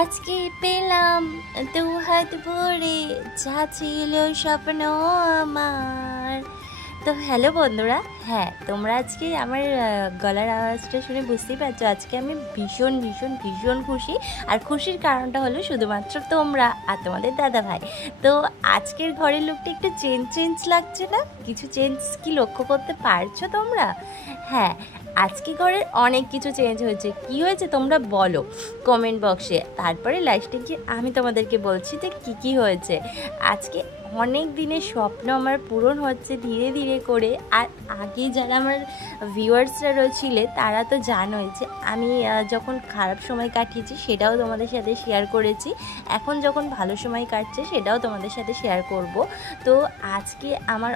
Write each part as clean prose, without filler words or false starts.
আজকে পেলাম দু হাত ভরে যা ছিল স্বপ্ন আমার। তো হ্যালো বন্ধুরা, হ্যাঁ তোমরা আজকে আমার গলার আওয়াজটা শুনে বুঝতেই পারছো আজকে আমি ভীষণ ভীষণ ভীষণ খুশি। আর খুশির কারণটা হলো শুধুমাত্র তোমরা আর তোমাদের দাদা ভাই। তো আজকের ঘরের লোকটা একটু চেঞ্জ লাগছে না? কিছু চেঞ্জ কি লক্ষ্য করতে পারছো তোমরা? হ্যাঁ, আজকে ঘরের অনেক কিছু চেঞ্জ হয়েছে। কি হয়েছে তোমরা বলো কমেন্ট বক্সে, তারপরে লাস্টে গিয়ে আমি তোমাদেরকে বলছি যে কী হয়েছে। আজকে অনেক দিনের স্বপ্ন আমার পূরণ হচ্ছে ধীরে ধীরে করে। আর আগে যারা আমার ভিউয়ার্সরা রয়েছিলে তারা তো জানোই যে আমি যখন খারাপ সময় কাটিয়েছি সেটাও তোমাদের সাথে শেয়ার করেছি, এখন যখন ভালো সময় কাটছে সেটাও তোমাদের সাথে শেয়ার করব। তো আজকে আমার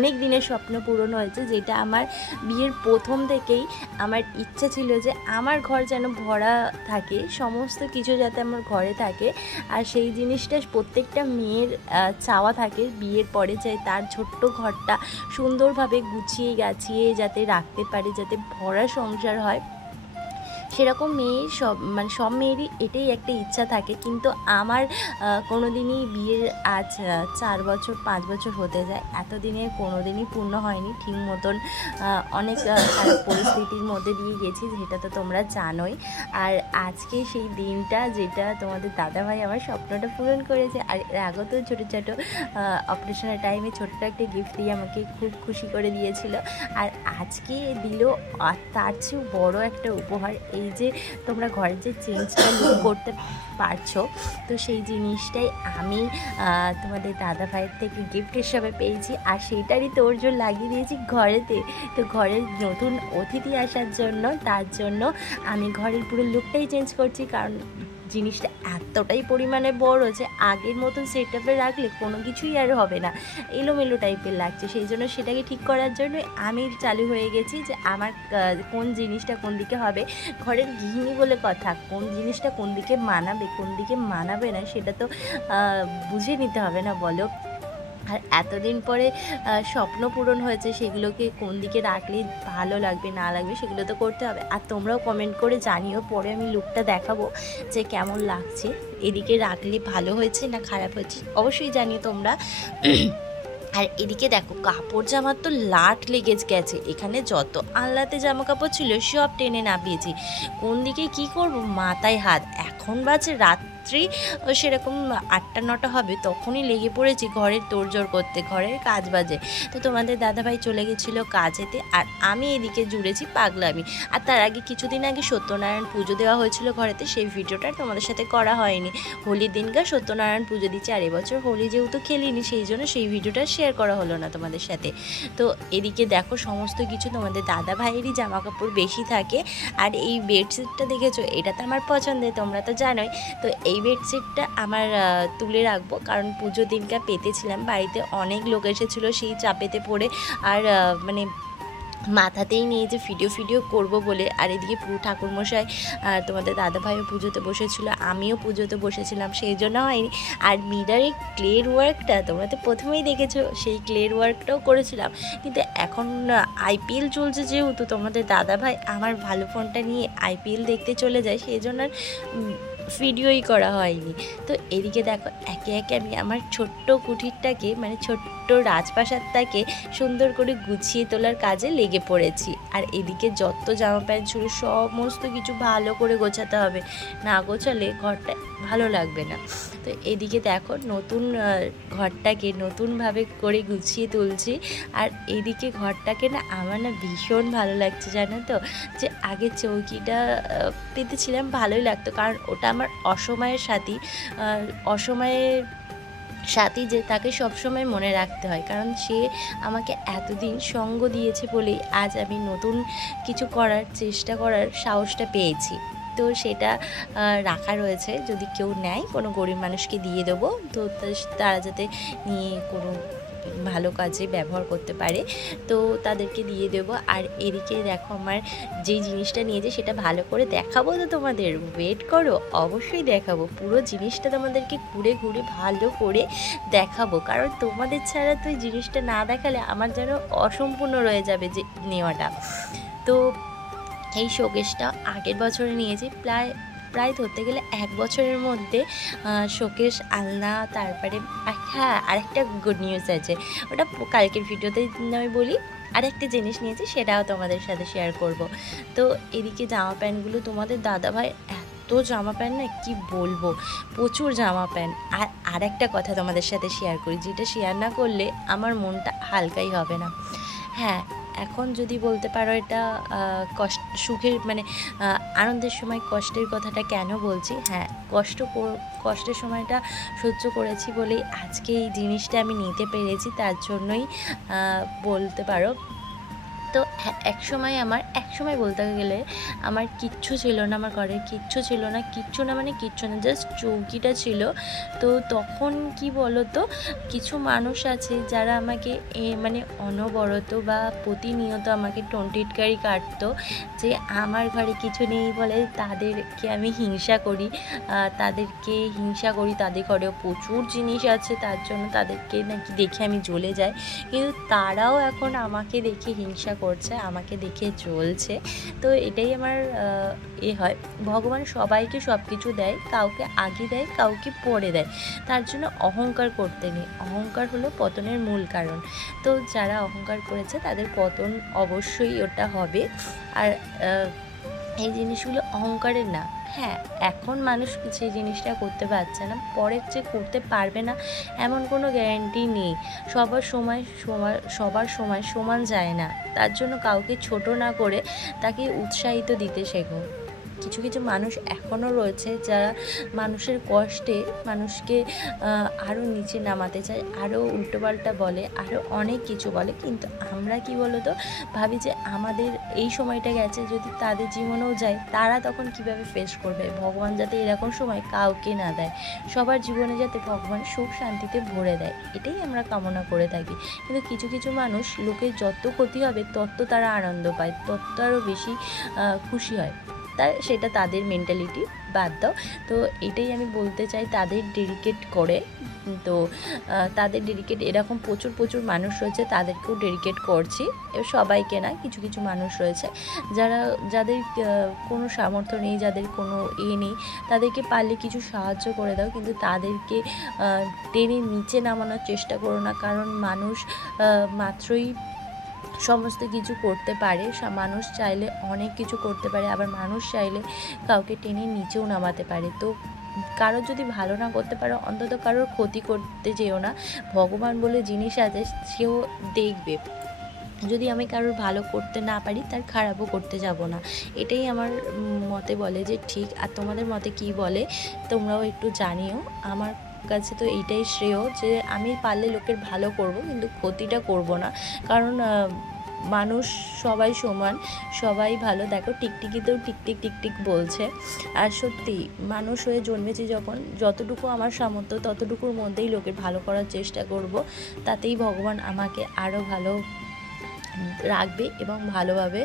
অনেক দিনের স্বপ্ন পূরণ হয়েছে, যেটা আমার বিয়ের প্রথম থেকেই আমার ইচ্ছা ছিল যে আমার ঘর যেন ভরা থাকে, সমস্ত কিছু যাতে আমার ঘরে থাকে। আর সেই জিনিসটা প্রত্যেকটা মেয়ের চাওয়া থাকে বিয়ের পরে, যে তার ছোট্ট ঘরটা সুন্দরভাবে গুছিয়ে গাছিয়ে যাতে রাখতে পারে, যাতে ভরা সংসার হয়। সেরকম মেয়ের সব মেয়েরই এটাই একটা ইচ্ছা থাকে। কিন্তু আমার কোনো দিনই বিয়ের আজ 4 বছর 5 বছর হতে যায়, এতদিনে কোনো দিনই পূর্ণ হয়নি ঠিক মতন। অনেক খারাপ পরিস্থিতির মধ্যে দিয়ে গেছি, যেটা তো তোমরা জানোই। আর আজকে সেই দিনটা যেটা তোমাদের দাদাভাই আমার স্বপ্নটা পূরণ করেছে। আর আগত ছোটো ছোটো অপারেশনের টাইমে ছোট্ট একটা গিফট দিয়ে আমাকে খুব খুশি করে দিয়েছিল। আর আজকে দিল আর তার চেয়েও বড়ো একটা উপহার, এই যে তোমরা ঘরের যে চেঞ্জটা লুক করতে পারছো, তো সেই জিনিসটাই আমি তোমাদের দাদা ভাইয়ের থেকে গিফট হিসাবে পেয়েছি। আর সেইটারই তোড়জোড় লাগিয়ে দিয়েছি ঘরেতে। তো ঘরের নতুন অতিথি আসার জন্য, তার জন্য আমি ঘরের পুরো লুকটাই চেঞ্জ করছি, কারণ জিনিসটা এতটাই পরিমাণে বড় যে আগের মতন সেট আপে রাখলে কোনো কিছুই আর হবে না, এলোমেলো টাইপের লাগছে। সেই জন্য সেটাকে ঠিক করার জন্য আমি চালু হয়ে গেছি যে আমার কোন জিনিসটা কোন দিকে হবে। ঘরের গৃহিণী বলে কথা, কোন জিনিসটা কোন দিকে মানাবে কোন দিকে মানাবে না সেটা তো বুঝে নিতে হবে না বলো। আর এতদিন পরে স্বপ্ন পূরণ হয়েছে, সেগুলোকে কোন দিকে রাখলে ভালো লাগবে না লাগবে সেগুলো তো করতে হবে। আর তোমরাও কমেন্ট করে জানিও, পরে আমি লুকটা দেখাবো যে কেমন লাগছে, এদিকে রাখলে ভালো হয়েছে না খারাপ হয়েছে অবশ্যই জানিও তোমরা। আর এদিকে দেখো কাপড় জামার তো লাট লেগে গেছে, এখানে যত আলনাতে জামা কাপড় ছিল সব টেনে নামিয়েছি। কোন দিকে কি করব মাথায় হাত। এখন বাজে রাত্রি সেরকম 8টা-9টা হবে, তখনই লেগে পড়েছি ঘরের তোড়জোড় করতে, ঘরের কাজ বাজে। তো তোমাদের দাদাভাই চলে গেছিলো কাজেতে, আর আমি এদিকে জুড়েছি পাগলামি। আর তার আগে কিছুদিন আগে সত্যনারায়ণ পুজো দেওয়া হয়েছিল ঘরেতে, সেই ভিডিওটা তোমাদের সাথে করা হয়নি। হোলির দিনকার সত্যনারায়ণ পুজো দিচ্ছি, আর এবছর হোলি যেহেতু খেলিনি সেই জন্য সেই ভিডিওটা শেয়ার করা হলো না তোমাদের সাথে। তো এদিকে দেখো সমস্ত কিছু তোমাদের দাদা ভাইয়েরই জামা কাপড় বেশি থাকে। আর এই বেডশিটটা দেখেছো, এটা তো আমার পছন্দের, তোমরা তো জানোই। তো এই বেডশিটটা আমার তুলে রাখবো, কারণ পুজো দিনটা পেতেছিলাম, বাড়িতে অনেক লোক এসেছিলো সেই চাপেতে পড়ে আর মাথাতেই নিয়ে যে ভিডিও করব বলে। আর এদিকে ঠাকুরমশাই তোমাদের দাদাভাইও পুজোতে বসেছিল, আমিও পুজোতে বসেছিলাম, সেই জন্য হয়নি। আর মিরারের ক্লের ওয়ার্কটা তোমরা তো প্রথমেই দেখেছো, সেই ক্লের ওয়ার্কটাও করেছিলাম। কিন্তু এখন আইপিএল চলছে যেহেতু, তোমাদের দাদাভাই আমার ভালো ফোনটা নিয়ে আইপিএল দেখতে চলে যায়, সেই জন্য ভিডিওই করা হয়নি। তো এদিকে দেখো একে একে আমি আমার ছোট্ট কুঠিরটাকে ছোট্ট রাজপ্রাসাদটাকে সুন্দর করে গুছিয়ে তোলার কাজে লেগে পড়েছি। আর এদিকে যত জামা প্যান্ট ছিল সমস্ত কিছু ভালো করে গোছাতে হবে, না গোছালে ঘরটা ভালো লাগবে না। তো এদিকে দেখো নতুন ঘরটাকে নতুনভাবে করে গুছিয়ে তুলছি। আর এদিকে ঘরটাকে না আমার না ভীষণ ভালো লাগছে, জানো তো। যে আগে চৌকিটা পেতেছিলাম ভালোই লাগতো, কারণ ওটা আমার অসময়ের সাথী যে তাকে সবসময় মনে রাখতে হয়, কারণ সে আমাকে এতদিন সঙ্গ দিয়েছে বলেই আজ আমি নতুন কিছু করার চেষ্টা করার সাহসটা পেয়েছি। তো সেটা রাখা রয়েছে, যদি কেউ নেয় কোনো গরিব মানুষকে দিয়ে দেবো, তো তারা যাতে নিয়ে কোনো ভালো কাজে ব্যবহার করতে পারে, তো তাদেরকে দিয়ে দেবো। আর এদিকে দেখো আমার যেই জিনিসটা নিয়েছে সেটা ভালো করে দেখাবো, তো তোমাদের ওয়েট করো, অবশ্যই দেখাবো পুরো জিনিসটা তোমাদেরকে ঘুরে ঘুরে ভালো করে দেখাবো, কারণ তোমাদের ছাড়া তো এই জিনিসটা না দেখালে আমার যেন অসম্পূর্ণ রয়ে যাবে যে নেওয়াটা। তো এই শোকেসটা আগের বছরে নিয়েছি, প্রায় প্রায় ধরতে গেলে 1 বছরের মধ্যে শোকেস, আলনা, তারপরে হ্যাঁ আরেকটা গুড নিউজ আছে, ওটা কালকের ভিডিওতে আমি বলি। আরেকটা জিনিস নিয়েছি, সেটাও তোমাদের সাথে শেয়ার করব। তো এদিকে জামা প্যান্টগুলো তোমাদের দাদাভাই এত জামা প্যান্ট না কি বলবো, প্রচুর জামা প্যান্ট। আর একটা কথা তোমাদের সাথে শেয়ার করি, যেটা শেয়ার না করলে আমার মনটা হালকাই হবে না। হ্যাঁ, এখন যদি বলতে পারো এটা সুখের মানে আনন্দের সময় কষ্টের কথাটা কেন বলছি, হ্যাঁ কষ্টের সময়টা সহ্য করেছি বলেই আজকে এই জিনিসটা আমি নিতে পেরেছি, তার জন্যই বলতে পারো। তো এক সময় বলতে গেলে আমার কিচ্ছু ছিল না, আমার ঘরের কিচ্ছু ছিল না, কিচ্ছু না মানে কিচ্ছু না, জাস্ট চৌকিটা ছিল। তো তখন কি বলো তো, কিছু মানুষ আছে যারা আমাকে মানে অনবরত বা প্রতিনিয়ত আমাকে টিটকারি কাটতো যে আমার ঘরে কিছু নেই বলে তাদেরকে আমি হিংসা করি, তাদের ঘরেও প্রচুর জিনিস আছে, তার জন্য তাদেরকে নাকি দেখে আমি জ্বলে যাই। কিন্তু তারাও এখন আমাকে দেখে হিংসা করছে, আমাকে দেখে চলছে। তো এটাই আমার হয়, ভগবান সবাইকে সব কিছু দেয়, কাউকে আগে দেয়, কাউকে পরে দেয়, তার জন্য অহংকার করতে নেই। অহংকার হলো পতনের মূল কারণ। তো যারা অহংকার করেছে তাদের পতন অবশ্যই ওটা হবে। আর এই জিনিসগুলো অহংকারের না। হ্যাঁ, এখন মানুষ সেই জিনিসটা করতে পারছে না, পরে যে করতে পারবে না এমন কোনো গ্যারান্টি নেই। সবার সময় সমান যায় না, তার জন্য কাউকে ছোট না করে তাকে উৎসাহিত দিতে শেখো। কিছু কিছু মানুষ এখনও রয়েছে যারা মানুষের কষ্টে মানুষকে আরও নিচে নামাতে চায়, আরও উল্টোপাল্টা বলে, আরও অনেক কিছু বলে। কিন্তু আমরা কি বলো তো ভাবি যে আমাদের এই সময়টা গেছে, যদি তাদের জীবনেও যায় তারা তখন কিভাবে ফেস করবে। ভগবান যাতে এরকম সময় কাউকে না দেয়, সবার জীবনে যাতে ভগবান সুখ শান্তিতে ভরে দেয়, এটাই আমরা কামনা করে থাকি। কিন্তু কিছু কিছু মানুষ লোকের যত ক্ষতি হবে তত তারা আনন্দ পায়, তত আরও বেশি খুশি হয়। সেটা তাদের মেন্টালিটি, বাদ দাও। তো এটাই আমি বলতে চাই, তাদের ডেডিকেট করে। তো তাদের ডেডিকেট এরকম প্রচুর মানুষ রয়েছে, তাদেরকেও ডেডিকেট করছি। সবাইকে না, কিছু কিছু মানুষ রয়েছে যাদের কোনো সামর্থ্য নেই, যাদের কোনো নেই, তাদেরকে পারলে কিছু সাহায্য করে দাও, কিন্তু তাদেরকে টেনে নিচে নামানোর চেষ্টা করো না। কারণ মানুষ মাত্রই সমস্ত কিছু করতে পারে, মানুষ চাইলে অনেক কিছু করতে পারে, আবার মানুষ চাইলে কাউকে টেনে নিচেও নামাতে পারে। তো কারোর যদি ভালো না করতে পারো, অন্তত কারোর ক্ষতি করতে যেও না। ভগবান বলে জিনিস আছে, সেও দেখবে। যদি আমি কারোর ভালো করতে না পারি, তার খারাপও করতে যাব না। এটাই আমার মতে বলে যে ঠিক। আর তোমাদের মতে কি বলে তোমরাও একটু জানিও। আমার কাছে তো এইটাই শ্রেয় যে আমি পারলে লোকের ভালো করব, কিন্তু ক্ষতিটা করব না। কারণ মানুষ সবাই সমান, সবাই ভালো। দেখো টিকটিকিতেও টিকটিক বলছে। আর সত্যি মানুষ হয়ে জন্মেছি যখন, যতটুকু আমার সামর্থ্য ততটুকুর মধ্যেই লোকের ভালো করার চেষ্টা করব, তাতেই ভগবান আমাকে আরও ভালো রাখবে এবং ভালোভাবে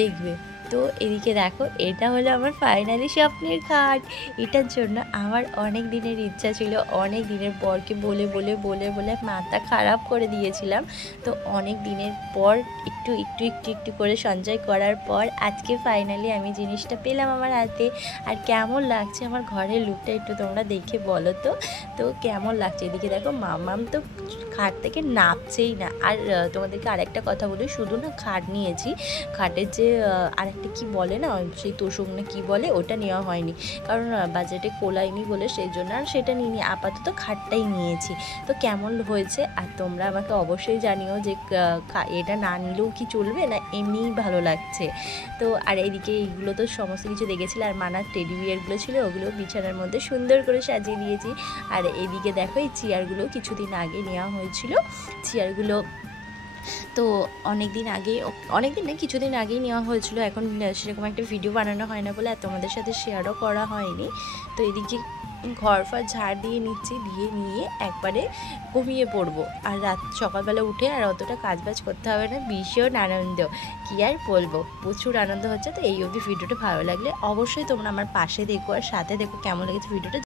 দেখবে। তো এদিকে দেখো, এটা হলো আমার ফাইনালি স্বপ্নের খাট। এটার জন্য আমার অনেক দিনের ইচ্ছা ছিল, অনেক দিনের পরকে বলে মাথা খারাপ করে দিয়েছিলাম। তো অনেক দিনের পর একটু করে সঞ্চয় করার পর আজকে ফাইনালি আমি জিনিসটা পেলাম আমার হাতে। আর কেমন লাগছে আমার ঘরের লুকটা একটু তোমরা দেখে বলো তো। তো কেমন লাগছে, এদিকে দেখো মামাম তো খাট থেকে নামছেই না। আর তোমাদেরকে আরেকটা কথা বলি, শুধু না খাট নিয়েছি, খাটের যে আরেকটা কি বলে না, সেই তোষক না কি বলে, ওটা নেওয়া হয়নি, কারণ বাজেটে কোলায়নি বলে, সেই জন্য আর সেটা নিইনি। আপাতত খাটটাই নিয়েছি। তো কেমন হয়েছে আর তোমরা আমাকে অবশ্যই জানিও যে এটা না নিলেও কি চলবে, না এমনিই ভালো লাগছে। তো আর এদিকে এইগুলো তো সমস্ত কিছু দেখেছিলে, আর মানার টেডি বিয়ারগুলো ছিল, ওগুলো বিছানার মধ্যে সুন্দর করে সাজিয়ে দিয়েছি। আর এদিকে দেখো এই চেয়ারগুলো কিছুদিন আগে নেওয়া হয়েছিল, চেয়ারগুলো তো অনেকদিন না কিছুদিন আগেই নেওয়া হয়েছিল। এখন সেরকম একটা ভিডিও বানানো হয় না বলে আর তোমাদের সাথে শেয়ারও করা হয়নি। তো এদিকে ঘর ফর ঝাড় দিয়ে নিচ্ছি, দিয়ে নিয়ে একবারে ঘুমিয়ে পড়বো। আর সকালবেলা উঠে আর অতটা কাজবাজ করতে হবে না, ভীষণ আনন্দ, কি আর বলবো, প্রচুর আনন্দ হচ্ছে। তো এই অবধি ভিডিওটা ভালো লাগলে অবশ্যই তোমরা আমার পাশে দেখো আর সাথে দেখো কেমন লেগেছে ভিডিওটা।